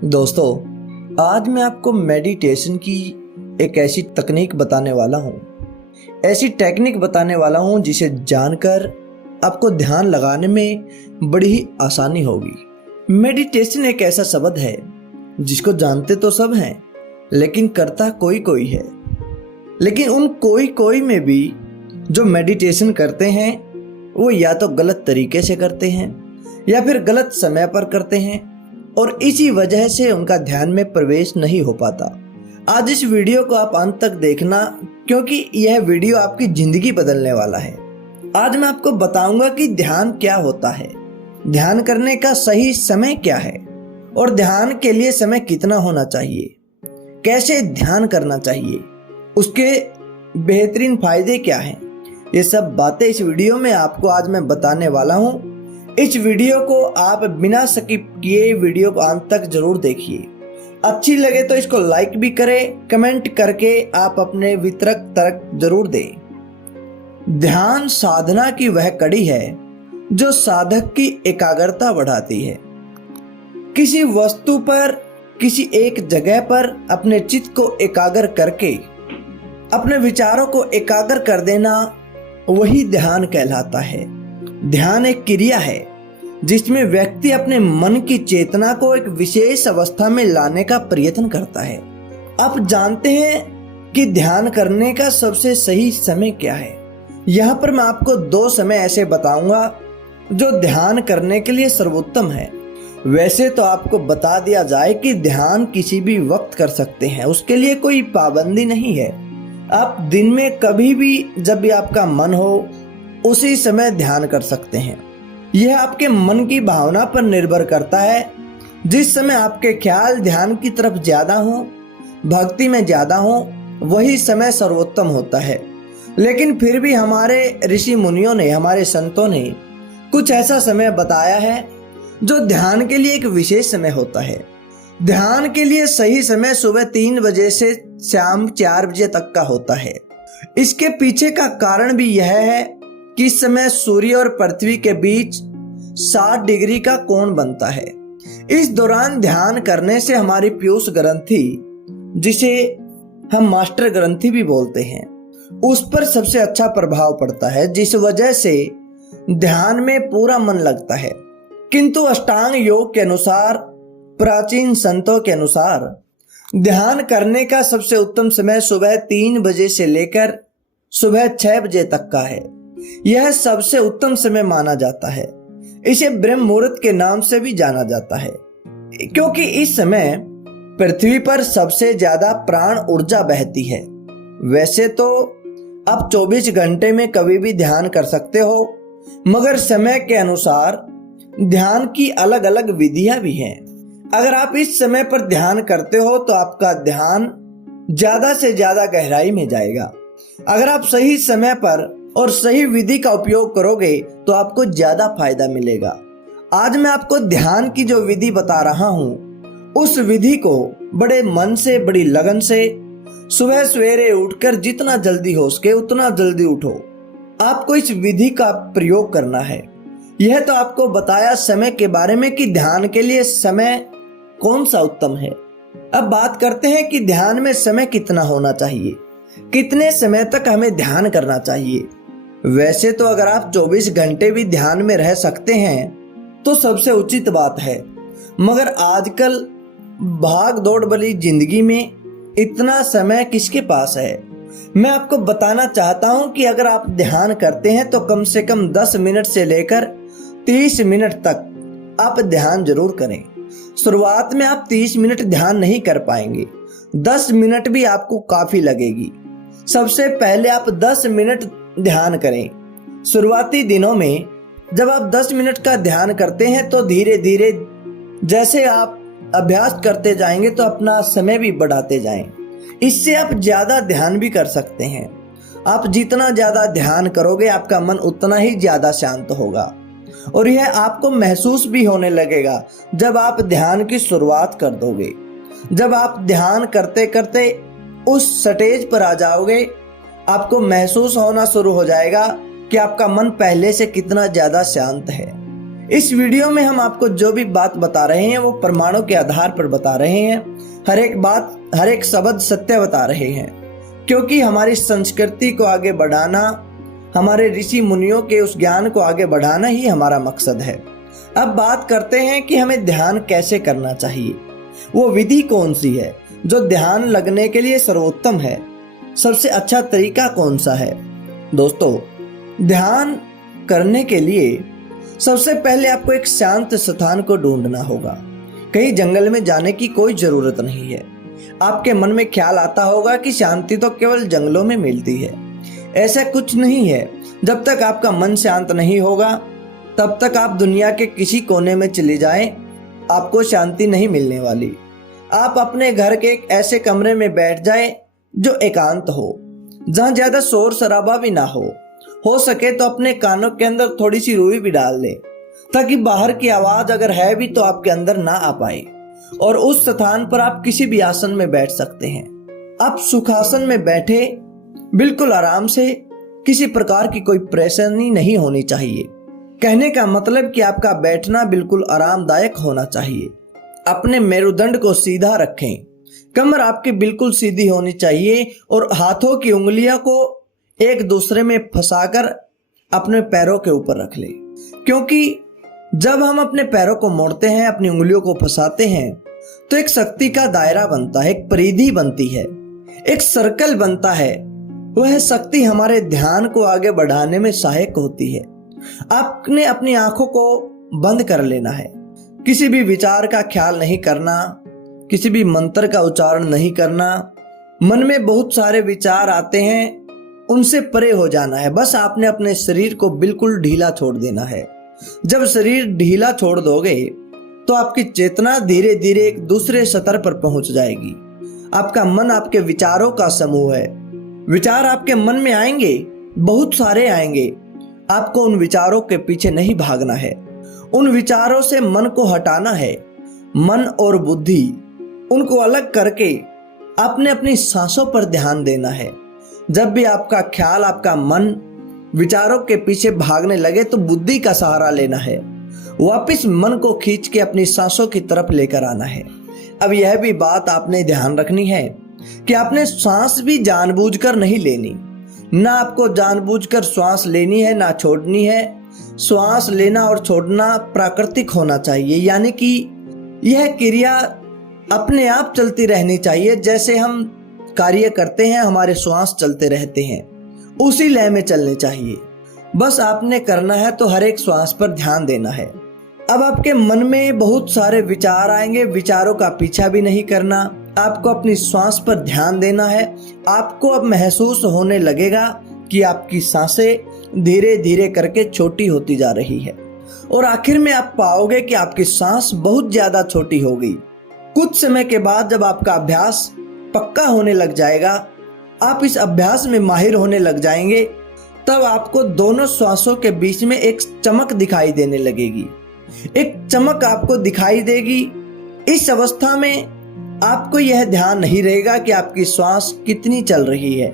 दोस्तों, आज मैं आपको मेडिटेशन की एक ऐसी तकनीक बताने वाला हूँ, ऐसी टेक्निक बताने वाला हूँ जिसे जानकर आपको ध्यान लगाने में बड़ी ही आसानी होगी। मेडिटेशन एक ऐसा शब्द है जिसको जानते तो सब हैं, लेकिन करता कोई कोई है। लेकिन उन कोई कोई में भी जो मेडिटेशन करते हैं वो या तो गलत तरीके से करते हैं या फिर गलत समय पर करते हैं, और इसी वजह से उनका ध्यान में प्रवेश नहीं हो पाता। आज इस वीडियो को आप अंत तक देखना, क्योंकि यह वीडियो आपकी जिंदगी बदलने वाला है। आज मैं आपको बताऊंगा कि ध्यान क्या होता है, ध्यान करने का सही समय क्या है, और ध्यान के लिए समय कितना होना चाहिए, कैसे ध्यान करना चाहिए, उसके बेहतरीन फायदे क्या हैं। ये सब बातें इस वीडियो में आपको आज मैं बताने वाला हूँ। इस वीडियो को आप बिना स्किप किए वीडियो को अंत तक जरूर देखिए। अच्छी लगे तो इसको लाइक भी करें, कमेंट करके आप अपने वितरक तर्क जरूर दें। ध्यान साधना की वह कड़ी है जो साधक की एकाग्रता बढ़ाती है। किसी वस्तु पर, किसी एक जगह पर अपने चित्त को एकाग्र करके अपने विचारों को एकाग्र कर देना, वही ध्यान कहलाता है। ध्यान एक क्रिया है जिसमें व्यक्ति अपने मन की चेतना को एक विशेष अवस्था में लाने का प्रयत्न करता है। आप जानते हैं कि ध्यान करने का सबसे सही समय क्या है। यहाँ पर मैं आपको 2 समय ऐसे बताऊंगा जो ध्यान करने के लिए सर्वोत्तम है। वैसे तो आपको बता दिया जाए कि ध्यान किसी भी वक्त कर सकते हैं, उसके लिए कोई पाबंदी नहीं है। आप दिन में कभी भी, जब भी आपका मन हो, उसी समय ध्यान कर सकते हैं। यह आपके मन की भावना पर निर्भर करता है। जिस समय आपके ख्याल ध्यान की तरफ ज्यादा हो, भक्ति में ज्यादा हो, वही समय सर्वोत्तम होता है। लेकिन फिर भी हमारे ऋषि मुनियों ने, हमारे संतों ने कुछ ऐसा समय बताया है जो ध्यान के लिए एक विशेष समय होता है। ध्यान के लिए सही समय सुबह 3 बजे से शाम 4 बजे तक का होता है। इसके पीछे का कारण भी यह है कि इस समय सूर्य और पृथ्वी के बीच 60 डिग्री का कोण बनता है। इस दौरान ध्यान करने से हमारी पीयूष ग्रंथि, जिसे हम मास्टर ग्रंथि भी बोलते हैं, उस पर सबसे अच्छा प्रभाव पड़ता है, जिस वजह से ध्यान में पूरा मन लगता है। किंतु अष्टांग योग के अनुसार, प्राचीन संतों के अनुसार, ध्यान करने का सबसे उत्तम समय सुबह 3 बजे से लेकर सुबह 6 बजे तक का है। यह सबसे उत्तम समय माना जाता है। इसे ब्रह्म मुहूर्त के नाम से भी जाना जाता है, क्योंकि इस समय पृथ्वी पर सबसे ज्यादा प्राण ऊर्जा बहती है। वैसे तो आप 24 घंटे में कभी भी ध्यान कर सकते हो, मगर समय के अनुसार ध्यान की अलग अलग विधियां भी हैं। अगर आप इस समय पर ध्यान करते हो तो आपका ध्यान ज्यादा से ज्यादा गहराई में जाएगा। अगर आप सही समय पर और सही विधि का उपयोग करोगे तो आपको ज्यादा फायदा मिलेगा। आज मैं आपको ध्यान की जो विधि बता रहा हूँ, उस विधि को बड़े मन से, बड़ी लगन से सुबह सवेरे उठकर जितना जल्दी हो सके उतना जल्दी उठो। आपको इस विधि का प्रयोग करना है। यह तो आपको बताया समय के बारे में कि ध्यान के लिए समय कौन सा उत्तम है। अब बात करते हैं कि ध्यान में समय कितना होना चाहिए, कितने समय तक हमें ध्यान करना चाहिए। वैसे तो अगर आप 24 घंटे भी ध्यान में रह सकते हैं तो सबसे उचित बात है, मगर आजकल भाग दौड़ वाली जिंदगी में इतना समय किसके पास है। मैं आपको बताना चाहता हूं कि अगर आप ध्यान करते हैं तो कम से कम 10 मिनट से लेकर 30 मिनट तक आप ध्यान जरूर करें। शुरुआत में आप 30 मिनट ध्यान नहीं कर पाएंगे, 10 मिनट भी आपको काफी लगेगी। सबसे पहले आप 10 मिनट ध्यान करें। शुरुआती दिनों में जब आप 10 मिनट का ध्यान करते हैं तो धीरे धीरे जैसे आप अभ्यास करते जाएंगे तो अपना समय भी बढ़ाते जाएं। इससे आप ज्यादा ध्यान भी कर सकते हैं। आप जितना ज्यादा ध्यान करोगे आपका मन उतना ही ज्यादा शांत होगा, और यह आपको महसूस भी होने लगेगा जब आप ध्यान की शुरुआत कर दोगे। जब आप ध्यान करते करते उस स्टेज पर आ जाओगे, आपको महसूस होना शुरू हो जाएगा कि आपका मन पहले से कितना ज्यादा शांत है। इस वीडियो में हम आपको जो भी बात बता रहे हैं वो प्रमाणों के आधार पर बता रहे हैं। हर एक बात, हर एक शब्द सत्य बता रहे हैं, क्योंकि हमारी संस्कृति को आगे बढ़ाना, हमारे ऋषि मुनियों के उस ज्ञान को आगे बढ़ाना ही हमारा मकसद है। अब बात करते हैं कि हमें ध्यान कैसे करना चाहिए। वो विधि कौन सी है जो ध्यान लगने के लिए सर्वोत्तम है? सबसे अच्छा तरीका कौन सा है? दोस्तों, ध्यान करने के लिए सबसे पहले आपको एक शांत स्थान को ढूंढना होगा। कहीं जंगल में जाने की कोई जरूरत नहीं है। आपके मन में ख्याल आता होगा कि शांति तो केवल जंगलों में मिलती है। ऐसा कुछ नहीं है। जब तक आपका मन शांत नहीं होगा तब तक आप दुनिया के किसी कोने में चले जाएं, आपको शांति नहीं मिलने वाली। आप अपने घर के एक ऐसे कमरे में बैठ जाएं जो एकांत हो, जहां ज्यादा शोर शराबा भी ना हो सके तो अपने कानों के अंदर थोड़ी सी रुई भी डाल लें, ताकि बाहर की आवाज अगर है भी तो आपके अंदर ना आ पाए। और उस स्थान पर आप किसी भी आसन में बैठ सकते हैं। आप सुखासन में बैठे, बिल्कुल आराम से, किसी प्रकार की कोई परेशानी नहीं होनी चाहिए। कहने का मतलब कि आपका बैठना बिल्कुल आरामदायक होना चाहिए। अपने मेरुदंड को सीधा रखें, कमर आपकी बिल्कुल सीधी होनी चाहिए और हाथों की उंगलियों को एक दूसरे में फंसाकर अपने पैरों के ऊपर रख ले। क्योंकि जब हम अपने पैरों को मोड़ते हैं, अपनी उंगलियों को फंसाते हैं, तो एक शक्ति का दायरा बनता है, एक परिधि बनती है, एक सर्कल बनता है। वह शक्ति हमारे ध्यान को आगे बढ़ाने में सहायक होती है। आपने अपनी आंखों को बंद कर लेना है। किसी भी विचार का ख्याल नहीं करना, किसी भी मंत्र का उच्चारण नहीं करना। मन में बहुत सारे विचार आते हैं, उनसे परे हो जाना है। बस आपने अपने शरीर को बिल्कुल ढीला छोड़ देना है। जब शरीर ढीला छोड़ दोगे तो आपकी चेतना धीरे धीरे एक दूसरे स्तर पर पहुंच जाएगी। आपका मन आपके विचारों का समूह है। विचार आपके मन में आएंगे, बहुत सारे आएंगे। आपको उन विचारों के पीछे नहीं भागना है, उन विचारों से मन को हटाना है। मन और बुद्धि, उनको अलग करके आपने अपनी सांसों पर ध्यान देना है। जब भी आपका ख्याल, आपका मन विचारों के पीछे भागने लगे तो बुद्धि का सहारा लेना है। वापस मन को खींच के अपनी सांसों की तरफ लेकर आना है। अब यह भी बात आपने ध्यान रखनी है कि आपने सांस भी जानबूझकर नहीं लेनी। ना आपको जानबूझकर श्वास लेनी है, ना छोड़नी है। श्वास लेना और छोड़ना प्राकृतिक होना चाहिए, यानी कि यह क्रिया अपने आप चलती रहनी चाहिए। जैसे हम कार्य करते हैं, हमारे श्वास चलते रहते हैं, उसी लय में चलने चाहिए। बस आपने करना है तो हर एक श्वास पर ध्यान देना है। अब आपके मन में बहुत सारे विचार आएंगे, विचारों का पीछा भी नहीं करना। आपको अपनी श्वास पर ध्यान देना है। आपको अब महसूस होने लगेगा कि आपकी सांसें धीरे धीरे करके छोटी होती जा रही है और आखिर में आप पाओगे कि आपकी सांस बहुत ज्यादा छोटी हो गई। कुछ समय के बाद जब आपका अभ्यास पक्का होने लग जाएगा, आप इस अभ्यास में माहिर होने लग जाएंगे, तब आपको दोनों श्वासों के बीच में एक चमक दिखाई देने लगेगी। एक चमक आपको दिखाई देगी। इस अवस्था में आपको यह ध्यान नहीं रहेगा कि आपकी श्वास कितनी चल रही है।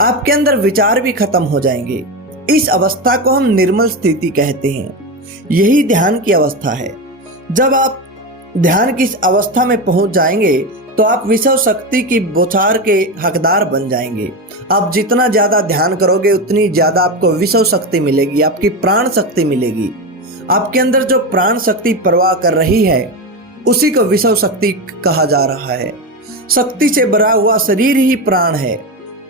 आपके अंदर विचार भी खत्म हो जाएंगे। इस अवस्था को हम निर्मल स्थिति कहते हैं। यही ध्यान की अवस्था है। जब आप ध्यान की इस अवस्था में पहुंच जाएंगे तो आप विश्व शक्ति की बौछार के हकदार बन जाएंगे। आप जितना ज्यादा ध्यान करोगे उतनी ज्यादा आपको विश्व शक्ति मिलेगी, आपकी प्राण शक्ति मिलेगी। आपके अंदर जो प्राण शक्ति प्रवाह कर रही है उसी को विश्व शक्ति कहा जा रहा है। शक्ति से भरा हुआ शरीर ही प्राण है,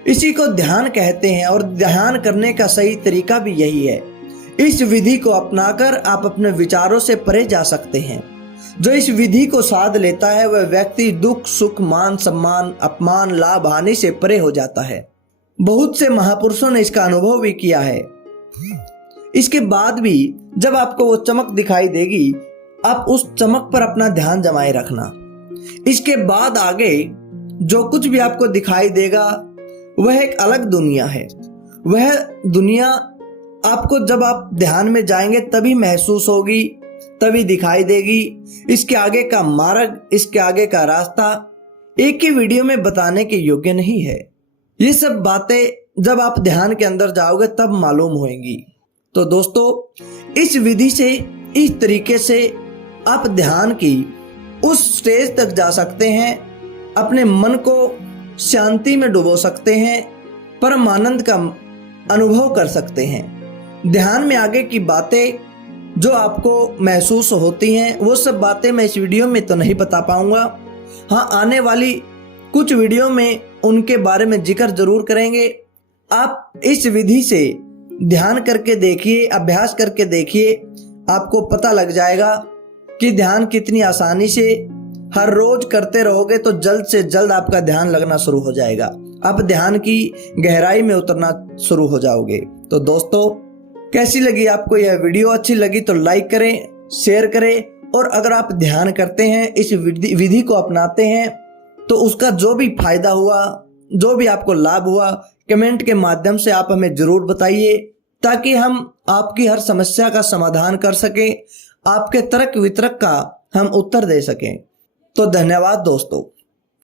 इसी को ध्यान कहते हैं। और ध्यान करने का सही तरीका भी यही है। इस विधि को अपनाकर आप अपने विचारों से परे जा सकते हैं। जो इस विधि को साध लेता है वह व्यक्ति दुख, सुख, मान, सम्मान, अपमान, लाभ, हानि से परे हो जाता है। बहुत से महापुरुषों ने इसका अनुभव भी किया है। इसके बाद भी जब आपको वो चमक दिखाई देगी, आप उस चमक पर अपना ध्यान जमाए रखना। इसके बाद आगे जो कुछ भी आपको दिखाई देगा वह एक अलग दुनिया है। वह दुनिया आपको जब आप ध्यान में जाएंगे तभी महसूस होगी, तभी दिखाई देगी। इसके आगे का मार्ग, इसके आगे का रास्ता एक ही वीडियो में बताने के योग्य नहीं है। ये सब बातें जब आप ध्यान के अंदर जाओगे तब मालूम होंगी। तो दोस्तों, इस विधि से इस तरीके से आप ध्यान की उस स्टेज तक जा सकते हैं, अपने मन को शांति में डुबो सकते हैं, परम आनंद का अनुभव कर सकते हैं। ध्यान में आगे की बातें जो आपको महसूस होती हैं वो सब बातें मैं इस वीडियो में तो नहीं बता पाऊंगा। हाँ, आने वाली कुछ वीडियो में उनके बारे में जिक्र जरूर करेंगे। आप इस विधि से ध्यान करके देखिए, अभ्यास करके देखिए, आपको पता लग जाएगा कि ध्यान कितनी आसानी से हर रोज करते रहोगे तो जल्द से जल्द आपका ध्यान लगना शुरू हो जाएगा। आप ध्यान की गहराई में उतरना शुरू हो जाओगे। तो दोस्तों, कैसी लगी आपको यह वीडियो? अच्छी लगी तो लाइक करें, शेयर करें, और अगर आप ध्यान करते हैं, इस विधि को अपनाते हैं, तो उसका जो भी फायदा हुआ, जो भी आपको लाभ हुआ, कमेंट के माध्यम से आप हमें जरूर बताइए, ताकि हम आपकी हर समस्या का समाधान कर सकें, आपके तर्क वितर्क का हम उत्तर दे सकें। तो धन्यवाद दोस्तों।